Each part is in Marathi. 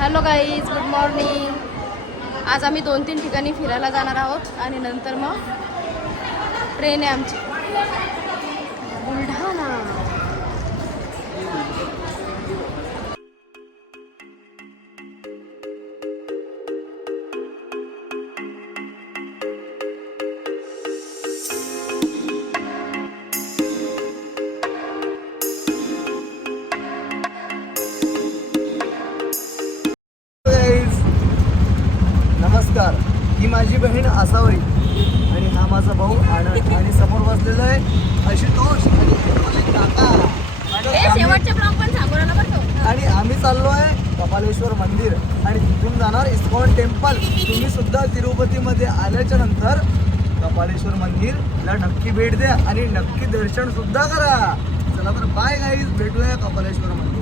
Hello guys, good morning. आज आम्ही 2-3 ठिकाणी फिरायला जाणार आहोत आणि नंतर मग ट्रेन आहे आमची बुलढाणा. नमस्कार, ही माझी बहीण आसावरी आणि हा माझा भाऊ आनंद आणि समोर बसलेला आहे आशुतोष आणि काका. शेवटचे ब्लॉग पण सांगून बघतो. आणि आम्ही चाललो आहे कपालेश्वर मंदिर आणि तिथून जाणार इस्कॉन टेम्पल. तुम्ही सुद्धा तिरुपतीमध्ये आल्याच्या नंतर कपालेश्वर मंदिरला नक्की भेट द्या आणि नक्की दर्शन सुद्धा करा. चला तर बाय गाईज, भेटूया कपालेश्वर मंदिर.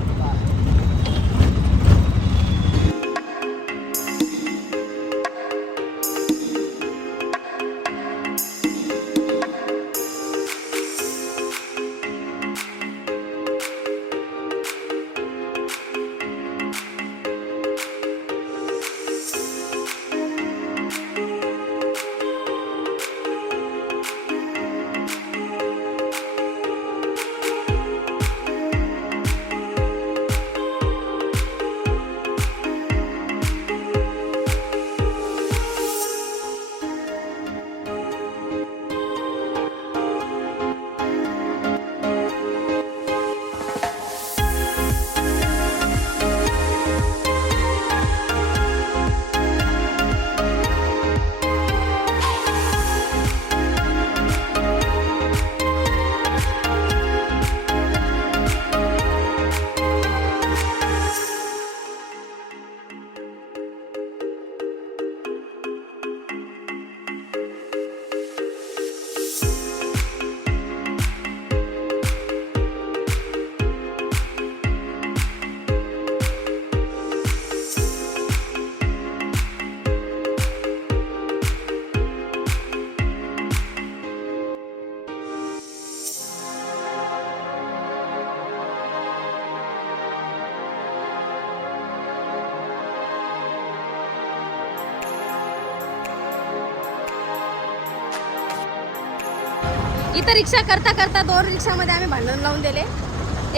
इथं रिक्षा करता करता 2 रिक्षामध्ये आम्ही भांडण लावून दिले.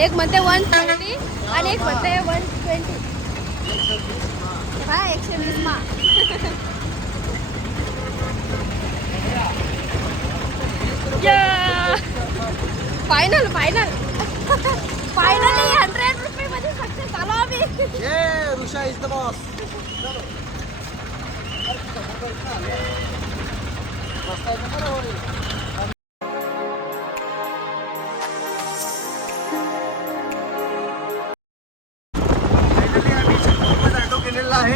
एक म्हणते 130 आणि एक म्हणते 120. हा 120 मा. फायनल फायनली 100 रुपये मध्ये सक्सेस झालो आम्ही. Risha is the boss. आहे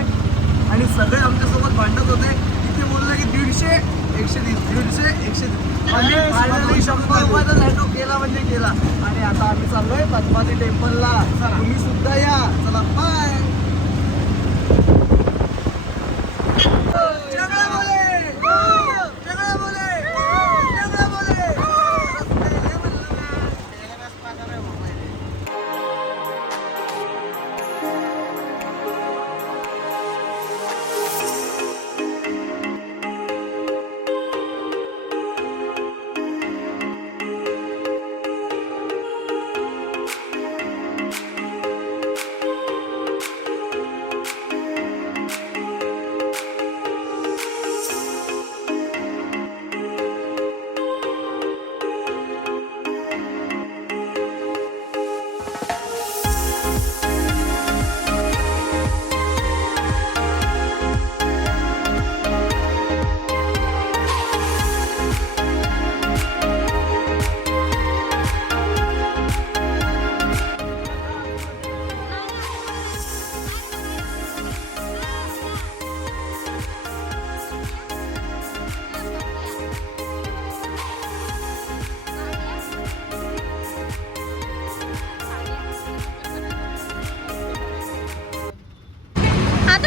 आणि सगळे आमच्यासोबत भांडत होते. इथे बोललं की 150, 120, 150, 120. आम्ही फायनली 100 रुपयाचा झॅटो केला म्हणजे केला. आणि आता आम्ही चाललोय पद्मावती टेम्पलला. तुम्ही सुद्धा या. चला बाय.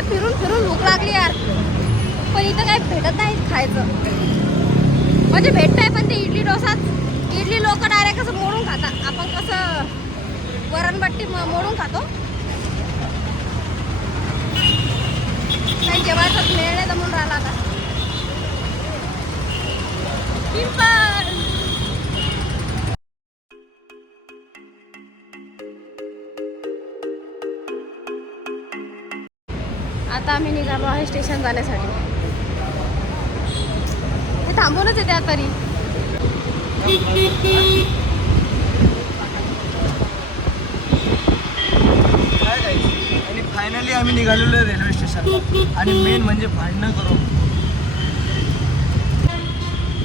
फिरून फिरून भूक लागली यार. पण इथं काही भेटत नाही खायचं. म्हणजे भेटतंय पण ते इडली डोसाच. इडली लोक डायरेक्ट असं मोडून खातात. आपण कसं वरणबट्टी मोडून खातो आता आम्ही निघालो आहे स्टेशन जाण्यासाठी. हे थांबूनच येते आता तरी. काय काय आणि फायनली आम्ही निघालेलो आहे रेल्वे स्टेशनला. आणि मेन म्हणजे भांडणं करू.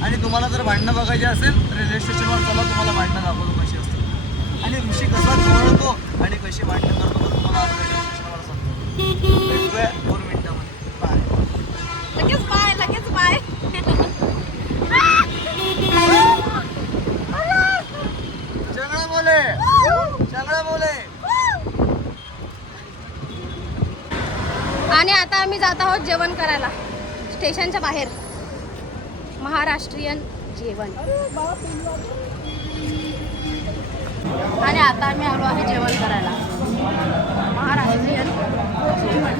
आणि तुम्हाला जर भांडणं बघायची असेल रेल्वे स्टेशनवर चला, तुम्हाला भांडणं दाखवतो कशी असतात आणि ऋषी कसा जवळतो आणि कशी भांडणं करतो तर तुम्हाला आता रेल्वे स्टेशनवर सांगतो. भेटूया 2 मिनिटामध्ये. बाय. लगेच बाय, लगेच बाय. चंगळा बोले, चंगळा बोले. आणि आता आम्ही जात आहोत जेवण करायला स्टेशनच्या बाहेर. महाराष्ट्रीयन जेवण. आणि आता आम्ही आलो आहे जेवण करायला महाराष्ट्रीयन जेवण.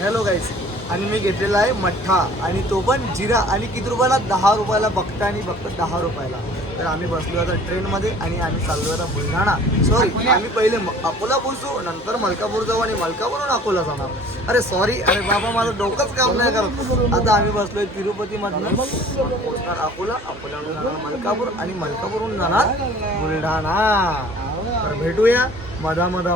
हॅलो गाईस, आणि मी घेतलेला आहे मठ्ठा आणि तो पण जिरा. आणि किती रुपयाला? 10 रुपयाला बघता आणि फक्त 10 रुपयाला. तर आम्ही बसलो आता ट्रेनमध्ये आणि आम्ही चाललो आता बुलढाणा. सॉरी, आम्ही पहिले अकोला पोहोचू, नंतर मलकापूर जाऊ आणि मलकापूरहून अकोला जाणार. अरे सॉरी, अरे बाबा माझं डोकंच काम नाही करत. आता आम्ही बसलोय तिरुपतीमधनं पोहोचणार अकोला, अकोल्याहून जाणार मलकापूर आणि मलकापूरहून जाणार बुलढाणा. तर भेटूया मधामध्ये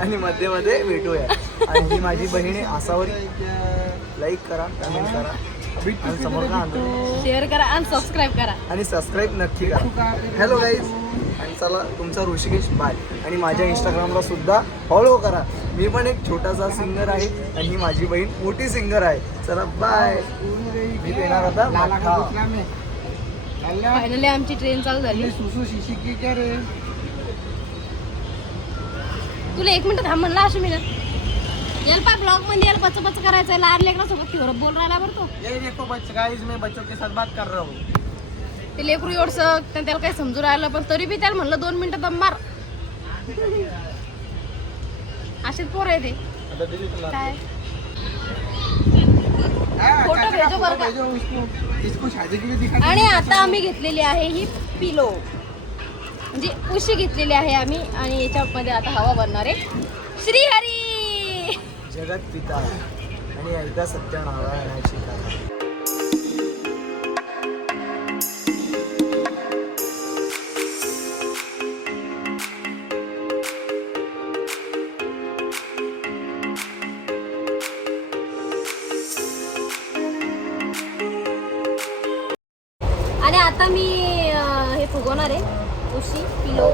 आणि मध्ये भेटूया. आणि ही माझी बहीण आहे आसावरी. लाईक करा, कमेंट करा आणि समोर का शेअर करा आणि सबस्क्राईब करा आणि सबस्क्राईब नक्की करा. हॅलो गाईज, आणि चला तुमचा ऋषिकेश बाय. आणि माझ्या इंस्टाग्रामला सुद्धा फॉलो करा. मी पण एक छोटासा सिंगर आहे आणि ही माझी बहीण मोठी सिंगर आहे. चला बाय. मी येणार आता मठ्ठा. फायनली आमची ट्रेन चालू झाली. तुला 1 मिनिट थांब म्हणला अशी मी याला पाय ब्लॉग मध्ये याला बच करायचं. लहान लेकरासोबत फिरत बोल राहिला बरं तो. ये देखो गाइस, मैं बच्चों के साथ बात कर रहा हूँ. ते लेकरू एवढसं त्याला काही समजू राहिलं, पण तरी बी त्याला म्हणलं 2 मिनिटं दम मार. असेच पोर आहे ते. काय फोटो भेजो बरं का. आणि आता आम्ही घेतलेली आहे ही पिलो, म्हणजे उशी घेतलेली आहे आम्ही. आणि याच्यामध्ये आता हवा बनणार आहे. श्रीहरी जगत पिता आणि एकदा सत्यनारायणाची कथा. आणि आता मी हे फुगवणार आहे उशी पिलो.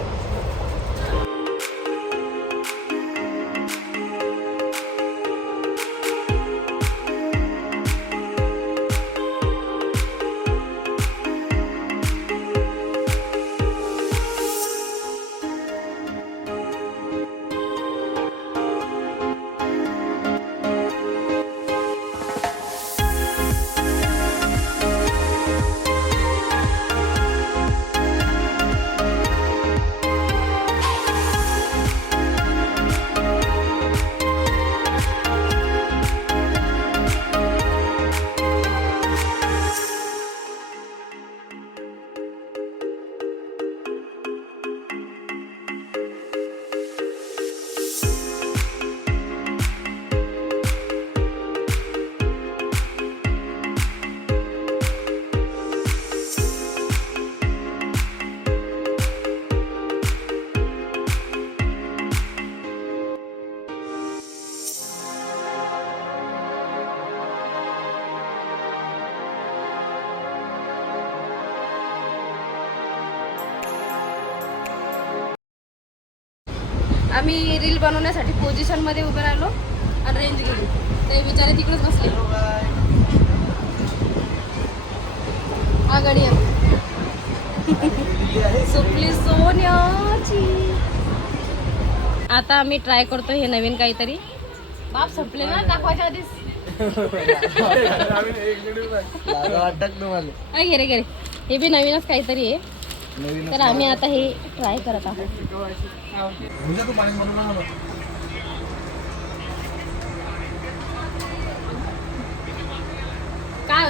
आम्ही रील बनवण्यासाठी पोझिशन मध्ये उभे राहिलो आणि रेंज गेली. ते बिचारे तिकडेच बसले. हा गाडी सुपली सोन्याची. आता आम्ही ट्राय करतो हे नवीन काहीतरी. बाप संपले ना दाखवायच्या आधीच. घे रे हे बी नवीनच काहीतरी आहे. तर आम्ही आता हे ट्राय करत आहोत.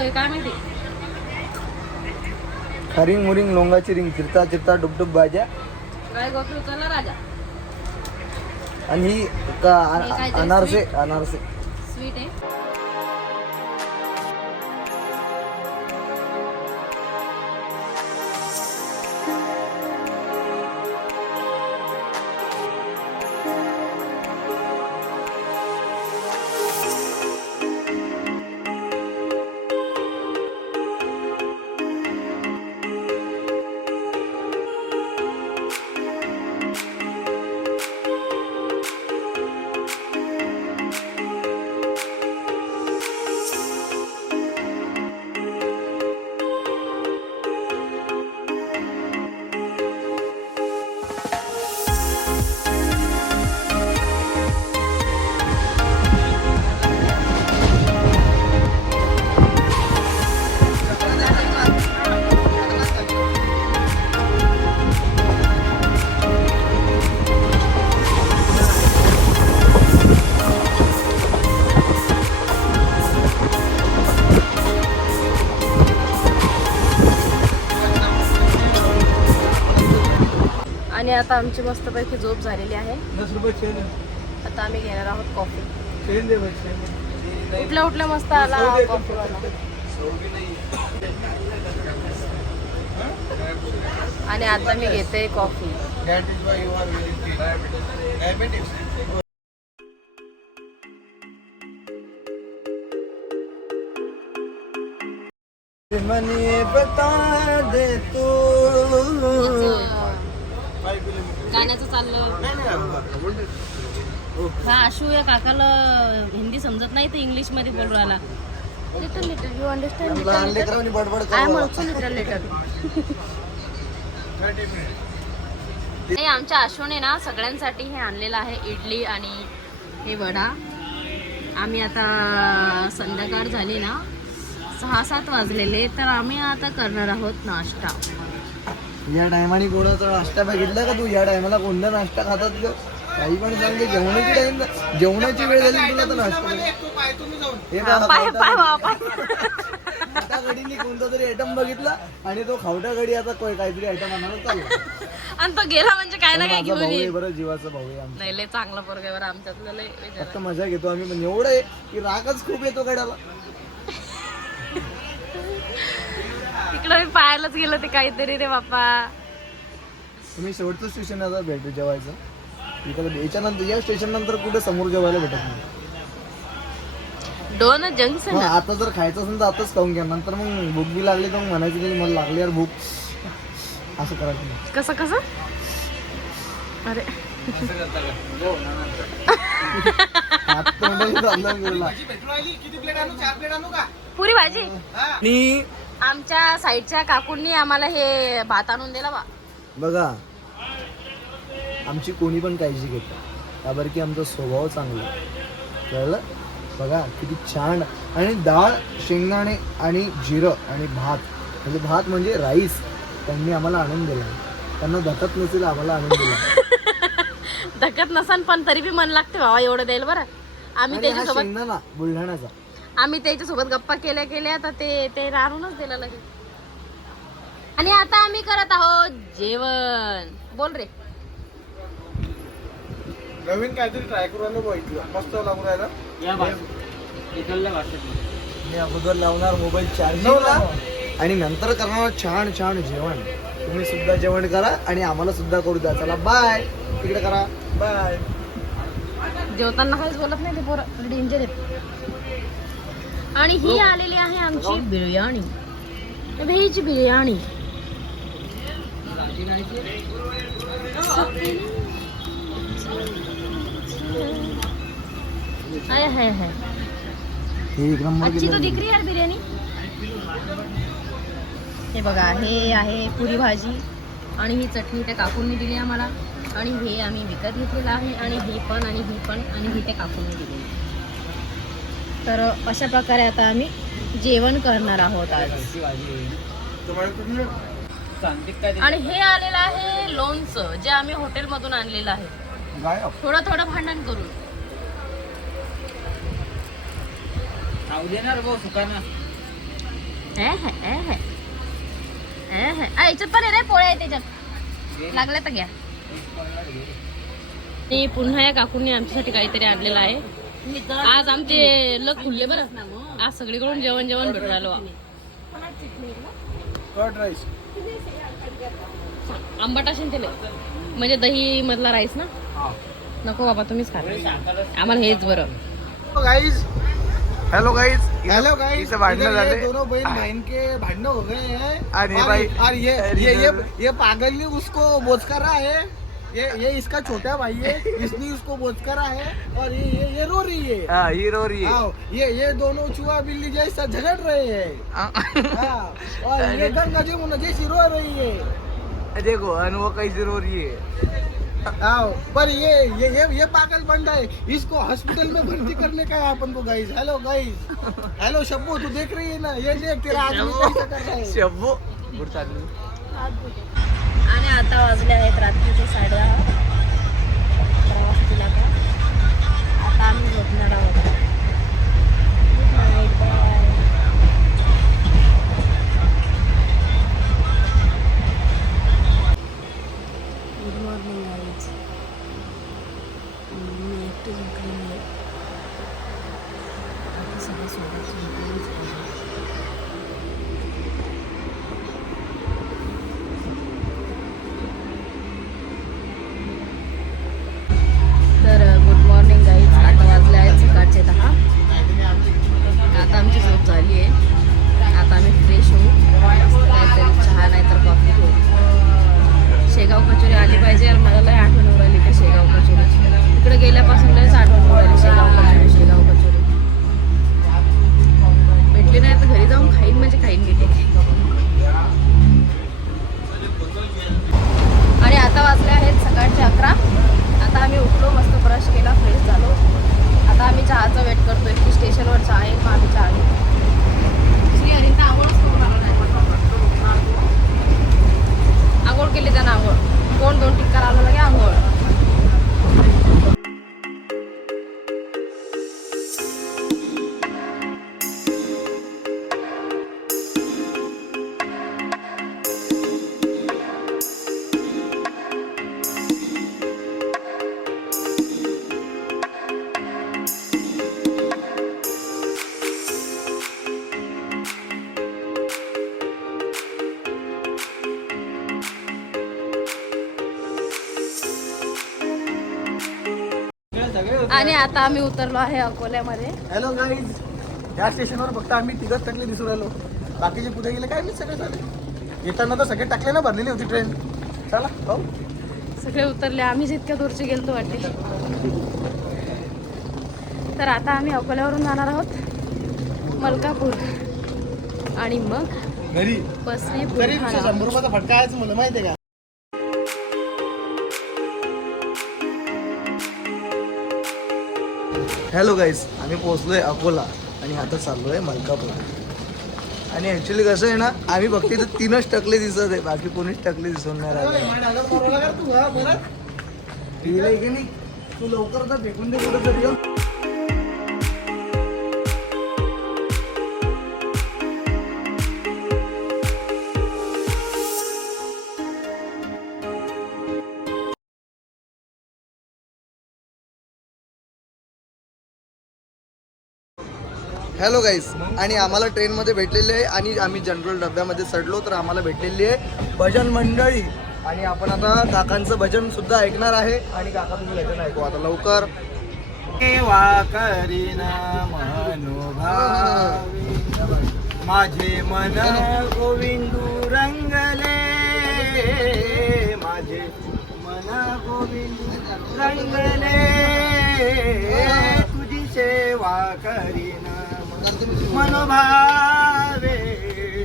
आहे काय माहिती. खरिंग मुरिंग लोंगाची रिंग चिरता चिरता डुबडुब भाज्या काय गोपी उचलला राजा. आणि ही अनारसे अनारसे स्वीट आहे. आणि आता आमची मस्तपैकी झोप झालेली आहे. 10 रुपये चेन आता आम्ही घेणार आहोत कॉफी. चेन दे भाई चेन. उठल्या उठल्या मस्त आला कॉफी वाला. आणि आता मी घेते coffee. That is why you are very diabetes. मनी बता दे तू. गाण्याचं चाललं. हा आशू या काकाला हिंदी समजत नाही तर इंग्लिश मध्ये बोलू राहिला. Little little you understand. I am also little little. नाही आमच्या आशूने ना सगळ्यांसाठी हे आणलेलं आहे इडली आणि हे वडा. आम्ही आता संध्याकाळ झाली ना 6-7 वाजलेले तर आम्ही आता करणार आहोत नाश्ता. या टायमाने कोणाचा नाश्ता बघितला का तू? या टायमाला कोणता नाश्ता खातात ग? काही पण सांगते जेवणाची टाइम जेवणाची वेळ झाली तुला तर नाश्ता गडीने कोणता तरी आयटम बघितला आणि तो खावटा गडी आता काहीतरी आयटम आणायला चालला आणि तो गेला म्हणजे काय ना काय घेऊन येईल. बरं जीवाचा भाऊ आहे आमचा. नाही लय चांगला पोरगा आमच्यातलं लय. फक्त मजा घेतो आम्ही पण एवढं आहे की रागच खूप येतो गड्याला. तिकडं मी पाहायलाच गेलो ते काहीतरी रे बाप्पा. तुम्ही शेवटचं स्टेशन आता भेटू जेवायचं इकडे. याच्यानंतर या स्टेशन नंतर कुठे समोर जेवायला भेटत नाही. दोन जंक्शन. आता जर खायचं असेल तर आताच खाऊन घ्या. नंतर मग भूक बी लागली तर मग म्हणायचं की मला लागली यार भूक. असं करायचं नाही. कसं कसं. अरे पुरी भाजी. आमच्या साईडच्या काकूंनी आम्हाला हे भात आणून दिला बा. बघा आमची कोणी पण काळजी घेतात का बरं की आमचा स्वभाव चांगला कळलं. बघा किती छान. आणि डाळ शेंगदाणे आणि जिरं आणि भात म्हणजे भात म्हणजे राईस त्यांनी आम्हाला आणून दिला. त्यांना धकत नसेल आम्हाला आणून दिला. धकत नसन पण तरी बी मन लागते बाबा एवढं द्यायला बरं. आम्ही त्याच्यासोबत शेंगदाणा बुलढाण्याचा आम्ही त्याच्यासोबत गप्पा केल्या केल्या तर ते आणूनच दिलं लगेच. आणि आता आम्ही करत आहोत जेवण. बोल रे. नवीन काहीतरी ट्राय करू बघितलं मस्त लागू राहिला. मी अगोदर लावणार मोबाईल चार्जिंगला आणि नंतर करणार छान छान जेवण. तुम्ही सुद्धा जेवण करा आणि आम्हाला सुद्धा करू द्या. चला बाय. तिकडे करा बाय. जेवताना काहीच बोलत नाही ते पोरं डेंजर आहेत. आणि ही आलेली आहे आमची बिर्याणी. व्हेज बिर्याणी. हाय हाय हाय. अच्छी तो दिख रही यार बिर्याणी. हे बघा हे आहे पुरी भाजी आणि ही चटणी त्या काकूंनी दिली आम्हाला. आणि हे आम्ही विकत घेतलेलं आहे. आणि हे पण आणि ही पण आणि ही त्या काकूंनी दिली. तर अशा प्रकारे आता आम्ही जेवण करणार आहोत आज. आणि हे आलेलं आहे लोणचं जे आम्ही हॉटेलमधून आणलेलं आहे. थोडं थोडं भांडण करून. याच्यात पण आहे रे पोळ्या आहे त्याच्यात लागल्या तर घ्या. आणि पुन्हा या काकूंनी आमच्यासाठी काहीतरी आणलेलं आहे. आज आमचे लग खुलले बरं. आज सगळीकडून जेवण भेटून राहिलो. आंबट असेल त्याला म्हणजे दही मधला राईस ना. नको बाबा तुम्हीच खा, आम्हाला हेच बरं. हेलो गाइस हेलो गाइस, इसे भांडण झाले. दोनों बहन के भांडण हो गए हैं. अरे भाई, और ये पागल ने उसको बोझ करा है. ये इसका छोटा भाई है, इसने उसको बोझ करा है और ये रो रही है. हाँ, ये रो रही है. हाँ, ये दोनों चूहा बिल्ली जैसा झगड़ रहे हैं. हाँ, और ये गंगा जमुना जैसी रो रही है. देखो अनु कैसी रो रही है. आओ, पर ये पागल बंदा है, इसको हॉस्पिटल में भर्ती करने का है अपन को guys. Hello guys, hello Shabbu, तू देख रही है ना, ये देख तेरा आदमी कैसा कर रहा है. शब्बू कुठं चालली? आणि आता वाजले आहेत रात्रीचे 10:30. प्रवास केला का आता आम्ही झोपणार आहोत. Good night, bye. Good morning guys. मी एकटी झोपली नाही. आता सगळं सोबत झोपलीच पाहिजे. तर गुड मॉर्निंग गाईज. आता वाजले आहेत सकाळचे 10. आता आमची झोप झाली आहे. आता आम्ही फ्रेश होऊ, काहीतरी चहा नाही तर कॉफी घेऊ. शेगाव कचोरी आली पाहिजे. आणि मला लय आठवण होऊ राहिली का शेगाव कचोरीची. तिकडे गेल्यापासून लयच आठवण होऊ राहिली शेगाव कचोरी. शेगाव कचोरी भेटली नाही तर घरी जाऊन खाईन म्हणजे खाईन मी ते. आणि आता वाजले आहेत सकाळचे 11. आता आम्ही उठलो, मस्त ब्रश केला, फ्रेश झालो. आता आम्ही चहाचा वेट करतोय की स्टेशनवर चहा येईल, मग आम्ही चहा घेऊ. श्रीहरींना आंघोळच करून आलो नाही. आंघोळ केली त्यानं, आंघोळ 2 टिक्कर आलं लगे आंघोळ. आणि आता आम्ही उतरलो आहे अकोल्यामध्ये. हेलो गाइस, या स्टेशनवर फक्त आम्ही तिघच टाकले दिसून राहिलो. बाकीचे कुठे गेले काय मी सगळे झाले. येताना तर सगळे टाकले ना, भरलेली होती ट्रेन. चला भाऊ, सगळे उतरले. आम्हीच इतक्या दूरचे गेलतो वाटते. तर आता आम्ही अकोल्यावरून जाणार आहोत मलकापूर आणि मग घरी बसने तरी बुलढाणा. 100 रुपयाचा फटका आहेच मला माहिती आहे का. हॅलो गाईस, आम्ही पोहोचलोय अकोला आणि आता चाललोय मलकापूर. आणि ऍक्च्युली कसं आहे ना, आम्ही फक्त इथं 3च टकले दिसत आहे, बाकी कोणीच टकले दिसून नाही राहिले. ठीक आहे की नाही, तू लवकर तर फेकून दे कुठं तरी. हॅलो गाईस, आणि आम्हाला ट्रेनमध्ये भेटलेले आहे आणि आम्ही जनरल डब्यामध्ये चढलो तर आम्हाला भेटलेली आहे भजन मंडळी. आणि आपण आता काकांचं भजन सुद्धा ऐकणार आहे. आणि काका तुम्ही भजन ऐकू आता लवकर. केव्हा करीना मनोभावे, माझे मन गोविंदू रंगले, माझे मन गोविंदू रंगले, तुझी सेवा करीना मनोभावे,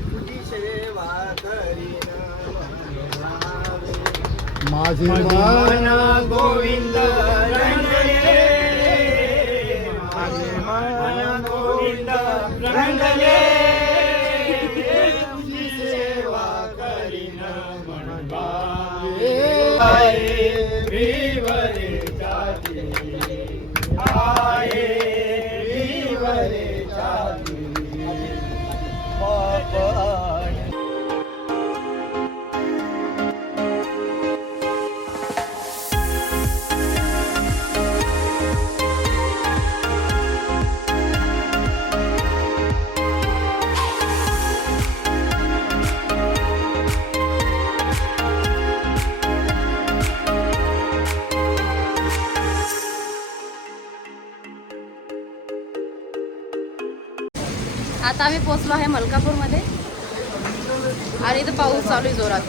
तुझी सेवा करीना मनोभावे, माझे मन गोविंद रंगले, माझे मन गोविंद रंगले, तुझी सेवा करीना मनोभावे. विवरे जाती आहे, विवरे जाती, आता आम्ही पोहोचलो आहे मलकापूरमध्ये आणि इथं पाऊस चालू आहे जोरात.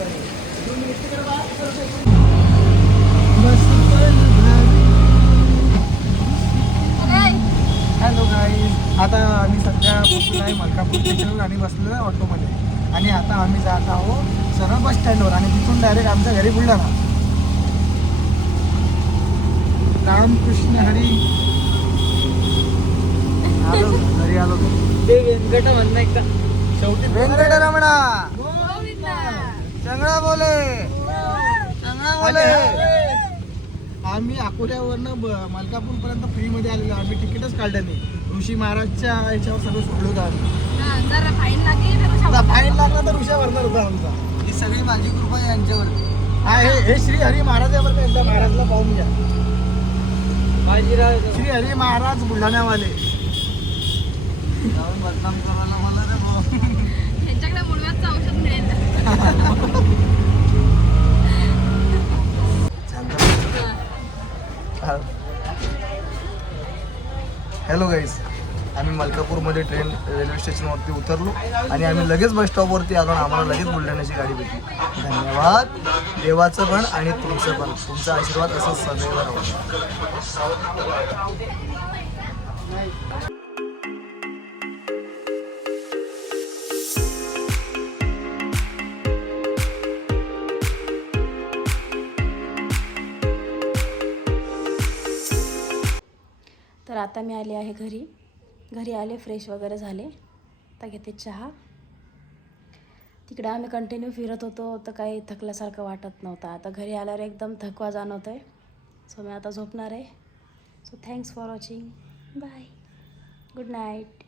हॅलो गाईज, आता आम्ही सध्या पोहोचलो आहे मलकापूर स्टेशनवर आणि बसलेलो आहे ऑटोमध्ये. आणि आता आम्ही जात आहोत सरळ बस स्टँडवर आणि तिथून डायरेक्ट आमच्या घरी बुलढाणा. रामकृष्ण हरी. आलो घरी आलो. ते व्यंकट म्हणणं एकदा शेवटी वेंकटरमणा चंगळा बोले चंगळा बोले. आम्ही अकोल्यावरनं मलकापूर पर्यंत फ्री मध्ये आलेलो. आम्ही तिकीटच काढलं नाही. ऋषी महाराजच्या याच्यावर सगळं सोडलो होतं आम्ही. जर फाईन लागली तर आता फाईन लागला तर ऋषा भरणार होता आमचा. ही सगळी माझी कृपा आहे यांच्यावर. हा हे श्री हरी महाराजावर एकदा महाराजला पाहून घ्या. बाजीराव श्री हरी महाराज बुलढाण्यावाले. जाऊन बदनाम करायला मला रे भाऊ. ह्यांच्याकडे मुळव्याचं औषध मिळेल. हॅलो गाईज, आम्ही मलकापूरमध्ये रेल्वे स्टेशनवरती उतरलो आणि आम्ही लगेच बस स्टॉपवरती आलो आणि आम्हाला लगेच बुलढाण्याची गाडी भेटली. धन्यवाद देवाचं पण आणि तुमचं पण. तुमचा आशीर्वाद असंच सदैव राहू. तर आता मी आले आहे घरी आले, फ्रेश वगैरे झाले. आता घेते चहा. तिकडे आम्ही कंटिन्यू फिरत होतो तर काही थकल्यासारखं वाटत नव्हतं. आता घरी आल्यावर एकदम थकवा जाणवत आहे. सो मी आता झोपणार आहे. So thanks for watching. Bye. Good night.